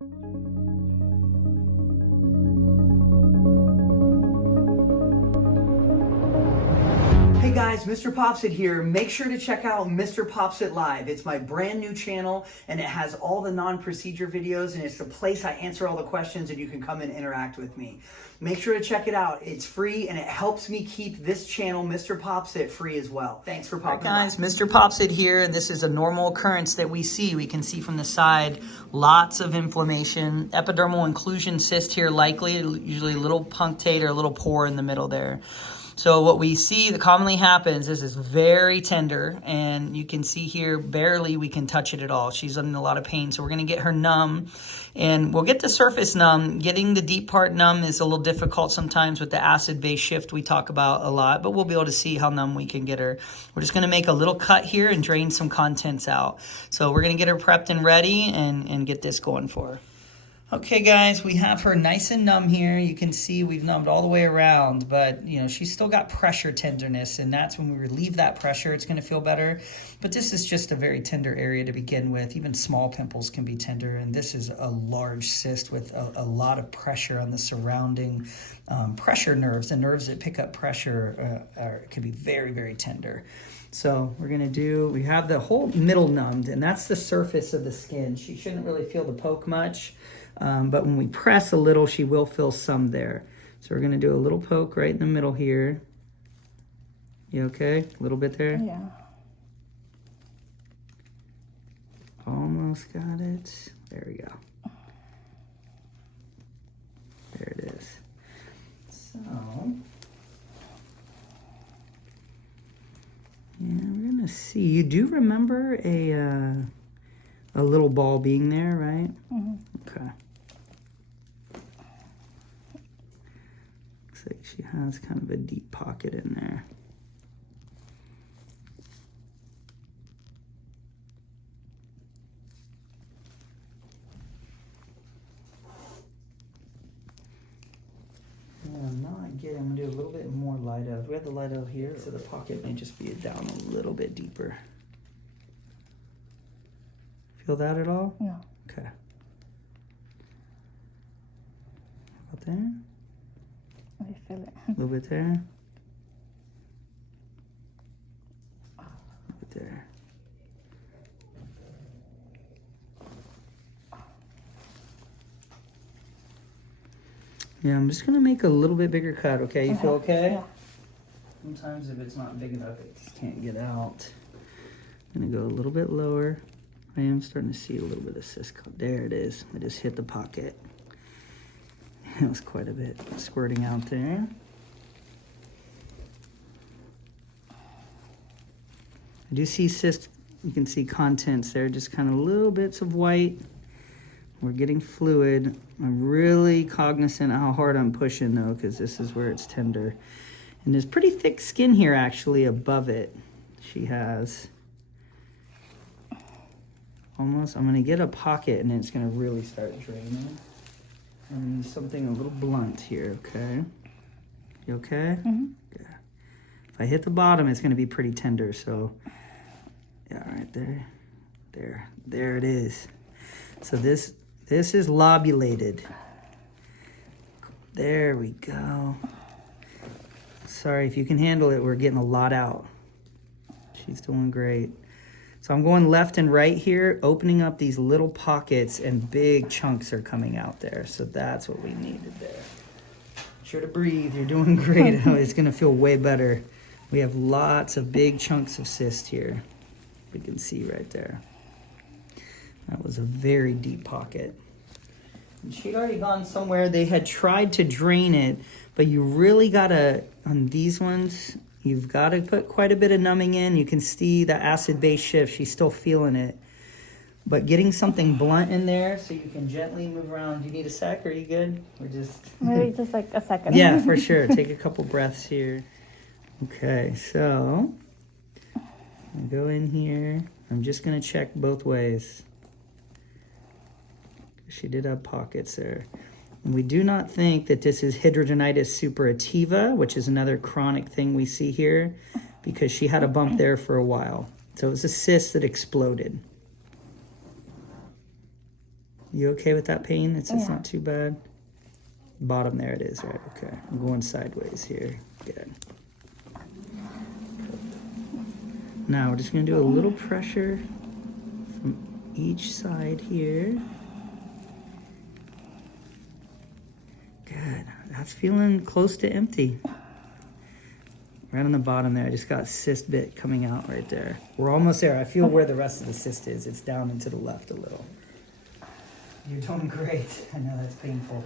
Hey guys, MrPopZit here. Make sure to check out MrPopZit Live. It's my brand new channel and it has all the non-procedure videos and it's the place I answer all the questions and you can come and interact with me. Make sure to check it out. It's free and it helps me keep this channel, MrPopZit, free as well. Thanks for popping by. Guys, MrPopZit here. This is a normal occurrence that we see. We can see from the side lots of inflammation. Epidermal inclusion cyst here likely, usually a little punctate or a little pore in the middle there. So what we see that commonly happens is it's very tender, and you can see here barely we can touch it at all. She's in a lot of pain, so we're going to get her numb, and we'll get the surface numb. Getting the deep part numb is a little difficult sometimes with the acid-base shift we talk about a lot, but we'll be able to see how numb we can get her. We're just going to make a little cut here and drain some contents out. So we're going to get her prepped and ready and get this going for her. Okay guys, we have her nice and numb here. You can see we've numbed all the way around, but you know, she's still got pressure tenderness, and that's when we relieve that pressure, it's gonna feel better. But this is just a very tender area to begin with. Even small pimples can be tender, and this is a large cyst with a lot of pressure on the surrounding pressure nerves. The nerves that pick up pressure can be very, very tender. So we're gonna we have the whole middle numbed, and that's the surface of the skin. She shouldn't really feel the poke much. But when we press a little, she will feel some there. So we're going to do a little poke right in the middle here. You okay? A little bit there? Yeah. Almost got it. There we go. There it is. So, yeah, we're going to see. You do remember a little ball being there, right? Mm-hmm. Okay. Looks like she has kind of a deep pocket in there. Yeah, I'm not getting, I'm gonna do a little bit more lido. We have the lido here, so the pocket may just be down a little bit deeper. Feel that at all? No. Okay. About there? I feel it. A little bit there. A little bit there. Yeah, I'm just gonna make a little bit bigger cut, okay? You feel okay? Yeah. Sometimes if it's not big enough, it just can't get out. I'm gonna go a little bit lower. I am starting to see a little bit of cyst. There it is. I just hit the pocket. That was quite a bit squirting out there. I do see cyst. You can see contents there, just kind of little bits of white. We're getting fluid. I'm really cognizant of how hard I'm pushing though, because this is where it's tender. And there's pretty thick skin here actually above it. She has. Almost, I'm gonna get a pocket and it's gonna really start draining. And something a little blunt here, okay? You okay? Mm-hmm. Yeah. If I hit the bottom, it's gonna be pretty tender, so. Yeah, right there. There it is. So this is lobulated. There we go. Sorry, if you can handle it, we're getting a lot out. She's doing great. So I'm going left and right here, opening up these little pockets, and big chunks are coming out there. So that's what we needed there. Sure to breathe. You're doing great. It's going to feel way better. We have lots of big chunks of cyst here. We can see right there. That was a very deep pocket. And she'd already gone somewhere. They had tried to drain it, but you really got to, on these ones, you've got to put quite a bit of numbing in. You can see the acid-base shift. She's still feeling it. But getting something blunt in there so you can gently move around. Do you need a sec? Are you good? We're just... Maybe just like a second. Yeah, for sure. Take a couple breaths here. Okay, so I go in here. I'm just going to check both ways. She did have pockets there. And we do not think that this is hidradenitis suppurativa, which is another chronic thing we see here, because she had a bump there for a while. So it was a cyst that exploded. You okay with that pain? It's Yeah. not too bad. Bottom there it is, right? Okay. I'm going sideways here. Good. Now we're just going to do a little pressure from each side here. Good. That's feeling close to empty. Right on the bottom there, I just got a cyst bit coming out right there. We're almost there. I feel where the rest of the cyst is. It's down and to the left a little. You're doing great. I know that's painful.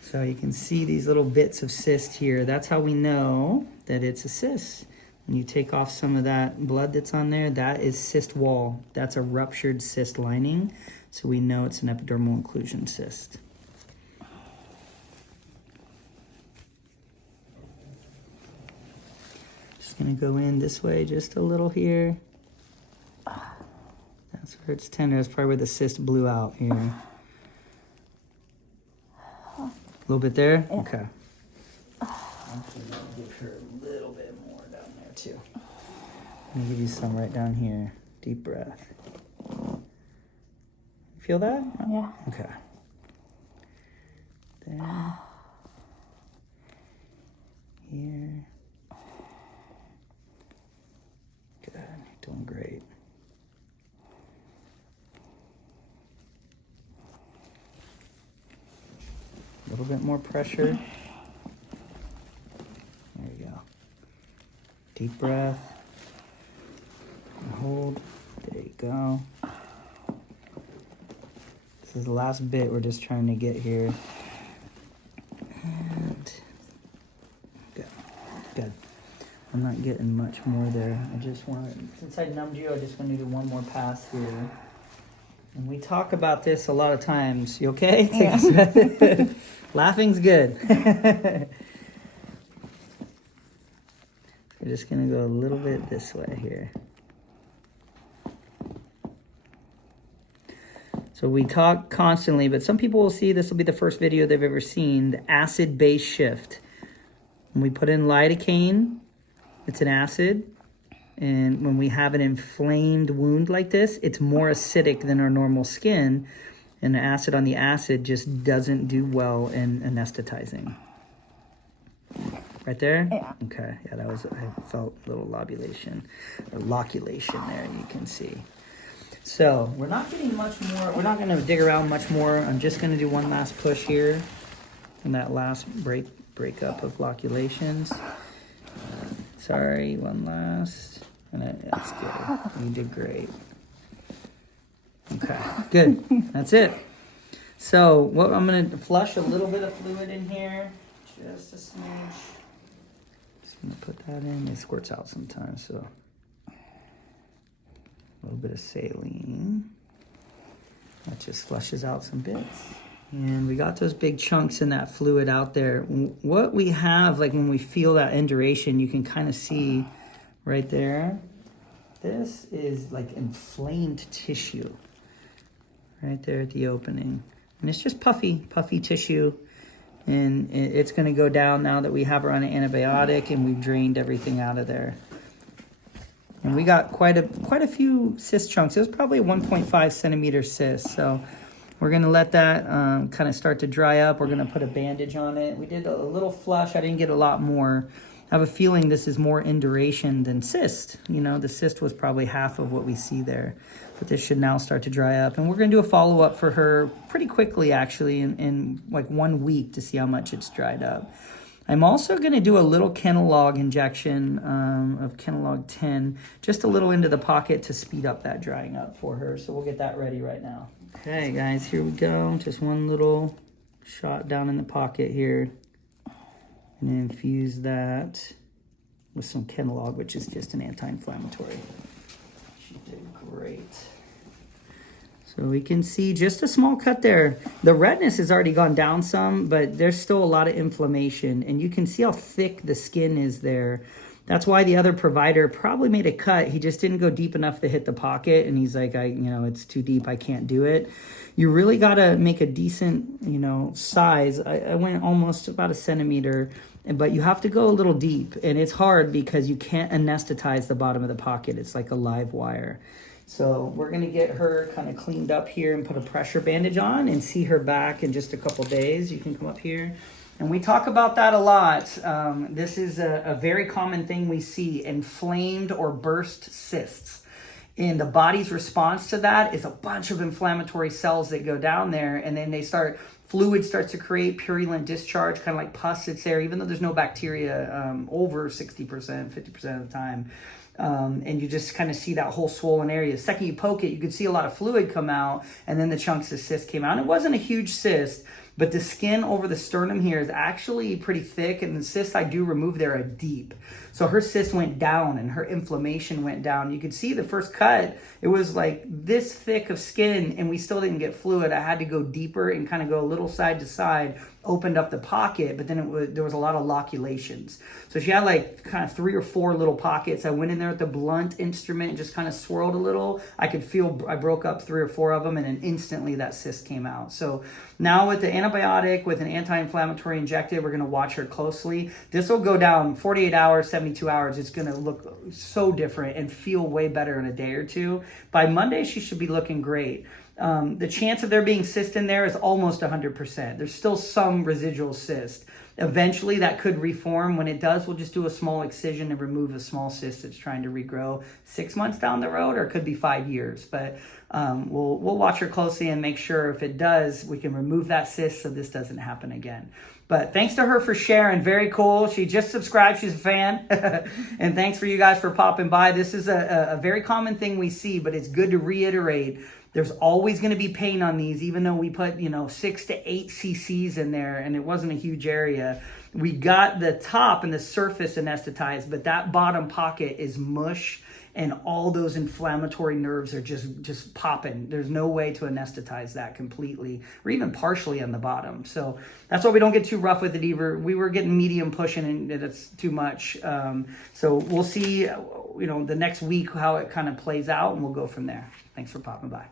So you can see these little bits of cyst here. That's how we know that it's a cyst. When you take off some of that blood that's on there, that is cyst wall. That's a ruptured cyst lining. So we know it's an epidermal inclusion cyst. Just gonna go in this way just a little here. That's where it's tender. That's probably where the cyst blew out here. A little bit there? Yeah. Okay. Actually, I'll give her a little bit more down there too. Let me give you some right down here. Deep breath. Feel that? Yeah. Okay. There. Here. Good. You're doing great. A little bit more pressure. There you go. Deep breath. And hold. There you go. This is the last bit we're just trying to get here. And good. Good. I'm not getting much more there. I just want, since I numbed you, I just want to do one more pass here. And we talk about this a lot of times. You okay? Yeah. Laughing's good. We're just going to go a little bit this way here. So we talk constantly, but some people will see this will be the first video they've ever seen, the acid-base shift. When we put in lidocaine, it's an acid. And when we have an inflamed wound like this, it's more acidic than our normal skin. And the acid on the acid just doesn't do well in anesthetizing. Right there? Yeah. Okay. Yeah, that was, I felt a little lobulation or loculation there, you can see. So we're not getting much more. We're not going to dig around much more. I'm just going to do one last push here in that last breakup of loculations. Sorry, one last. And that's good. You did great. Okay, good. That's it. So what I'm going to flush a little bit of fluid in here. Just a smidge. Just going to put that in. It squirts out sometimes, so. A little bit of saline. That just flushes out some bits. And we got those big chunks in that fluid out there. What we have, like when we feel that induration, you can kind of see right there. This is like inflamed tissue right there at the opening. And it's just puffy tissue. And it's going to go down now that we have her on an antibiotic and we've drained everything out of there. And we got quite a few cyst chunks. It was probably a 1.5 centimeter cyst. So we're going to let that kind of start to dry up. We're going to put a bandage on it. We did a little flush. I didn't get a lot more. I have a feeling this is more induration than cyst. You know, the cyst was probably half of what we see there. But this should now start to dry up. And we're going to do a follow-up for her pretty quickly, actually, in like 1 week to see how much it's dried up. I'm also going to do a little Kenalog injection of Kenalog 10, just a little into the pocket to speed up that drying up for her. So we'll get that ready right now. Okay, guys, here we go. Just one little shot down in the pocket here. And infuse that with some Kenalog, which is just an anti-inflammatory. She did great. So we can see just a small cut there. The redness has already gone down some, but there's still a lot of inflammation. And you can see how thick the skin is there. That's why the other provider probably made a cut. He just didn't go deep enough to hit the pocket. And he's like, it's too deep. I can't do it. You really got to make a decent, size. I went almost about 1 centimeter, but you have to go a little deep. And it's hard because you can't anesthetize the bottom of the pocket. It's like a live wire. So we're gonna get her kind of cleaned up here and put a pressure bandage on and see her back in just a couple days. You can come up here. And we talk about that a lot. This is a very common thing we see, inflamed or burst cysts. And the body's response to that is a bunch of inflammatory cells that go down there, and then fluid starts to create purulent discharge, kind of like pus that's there, even though there's no bacteria over 60%, 50% of the time. And you just kind of see that whole swollen area. The second you poke it, you could see a lot of fluid come out, and then the chunks of cyst came out. And it wasn't a huge cyst, but the skin over the sternum here is actually pretty thick, and the cysts I do remove there are deep. So her cyst went down and her inflammation went down. You could see the first cut, it was like this thick of skin, and we still didn't get fluid. I had to go deeper and kind of go a little side to side, opened up the pocket, but then there was a lot of loculations. So she had like kind of 3 or 4 little pockets. I went in there with the blunt instrument and just kind of swirled a little. I could feel I broke up 3 or 4 of them, and then instantly that cyst came out. So now with the antibiotic, with an anti-inflammatory injected, we're going to watch her closely. This will go down 48 hours, 72 hours. It's going to look so different and feel way better in a day or two. By Monday, she should be looking great. The chance of there being cyst in there is almost 100%. There's still some residual cyst. Eventually that could reform. When it does, we'll just do a small excision and remove a small cyst that's trying to regrow 6 months down the road, or it could be 5 years. But we'll watch her closely and make sure if it does, we can remove that cyst so this doesn't happen again. But thanks to her for sharing. Very cool. She just subscribed. She's a fan. And thanks for you guys for popping by. This is a very common thing we see, but it's good to reiterate. There's always going to be pain on these, even though we put, 6 to 8 cc's in there and it wasn't a huge area. We got the top and the surface anesthetized, but that bottom pocket is mush, and all those inflammatory nerves are just popping. There's no way to anesthetize that completely or even partially on the bottom. So that's why we don't get too rough with it either. We were getting medium pushing, and it's too much. So we'll see, the next week how it kind of plays out, and we'll go from there. Thanks for popping by.